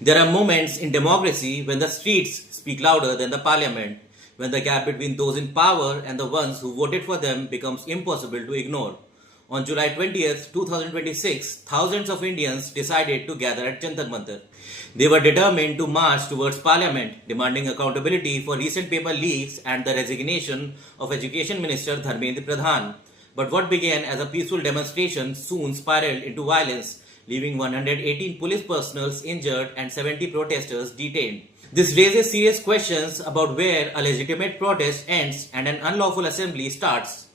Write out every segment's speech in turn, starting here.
There are moments in democracy when the streets speak louder than the parliament, when the gap between those in power and the ones who voted for them becomes impossible to ignore. On July 20th, 2026, thousands of Indians decided to gather at Jantar Mantar. They were determined to march towards parliament, demanding accountability for recent paper leaks and the resignation of Education Minister Dharmendra Pradhan. But what began as a peaceful demonstration soon spiraled into violence, leaving 118 police personnel injured and 70 protesters detained. This raises serious questions about where a legitimate protest ends and an unlawful assembly starts.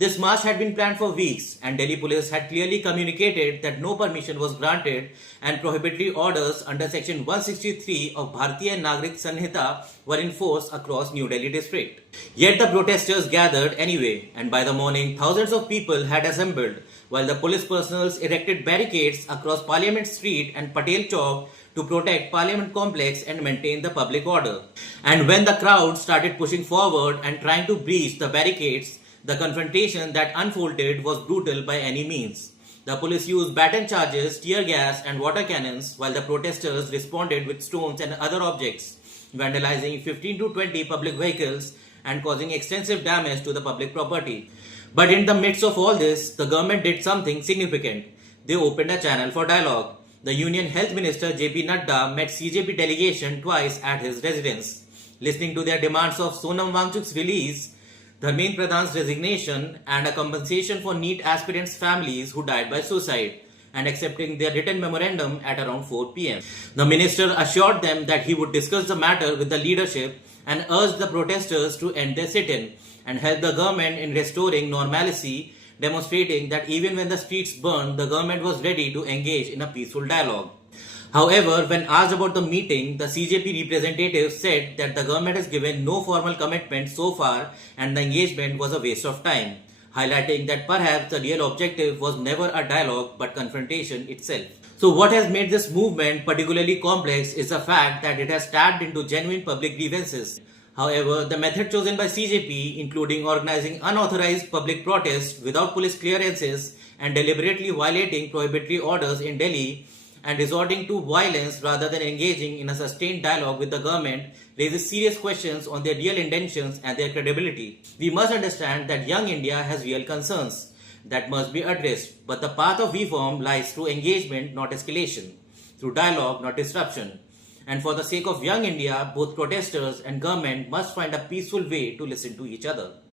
This march had been planned for weeks, and Delhi police had clearly communicated that no permission was granted and prohibitory orders under Section 163 of Bharatiya Nagrik Sanhita were in force across New Delhi district. Yet the protesters gathered anyway, and by the morning, thousands of people had assembled, while the police personnel erected barricades across Parliament Street and Patel Chowk to protect Parliament complex and maintain the public order. And when the crowd started pushing forward and trying to breach the barricades, the confrontation that unfolded was brutal by any means. The police used baton charges, tear gas, and water cannons, while the protesters responded with stones and other objects, vandalizing 15 to 20 public vehicles and causing extensive damage to the public property. But in the midst of all this, the government did something significant. They opened a channel for dialogue. The Union Health Minister J.P. Nadda met CJP delegation twice at his residence. Listening to their demands of Sonam Wangchuk's release, Dharmendra Pradhan's resignation, and a compensation for NEET aspirants' families who died by suicide, and accepting their written memorandum at around 4 pm. The minister assured them that he would discuss the matter with the leadership and urged the protesters to end their sit-in and help the government in restoring normalcy, demonstrating that even when the streets burned, the government was ready to engage in a peaceful dialogue. However, when asked about the meeting, the CJP representative said that the government has given no formal commitment so far and the engagement was a waste of time, highlighting that perhaps the real objective was never a dialogue but confrontation itself. So what has made this movement particularly complex is the fact that it has tapped into genuine public grievances. However, the method chosen by CJP, including organizing unauthorized public protests without police clearances and deliberately violating prohibitory orders in Delhi, and resorting to violence rather than engaging in a sustained dialogue with the government raises serious questions on their real intentions and their credibility. We must understand that young India has real concerns that must be addressed, but the path of reform lies through engagement, not escalation, through dialogue, not disruption. And for the sake of young India, both protesters and government must find a peaceful way to listen to each other.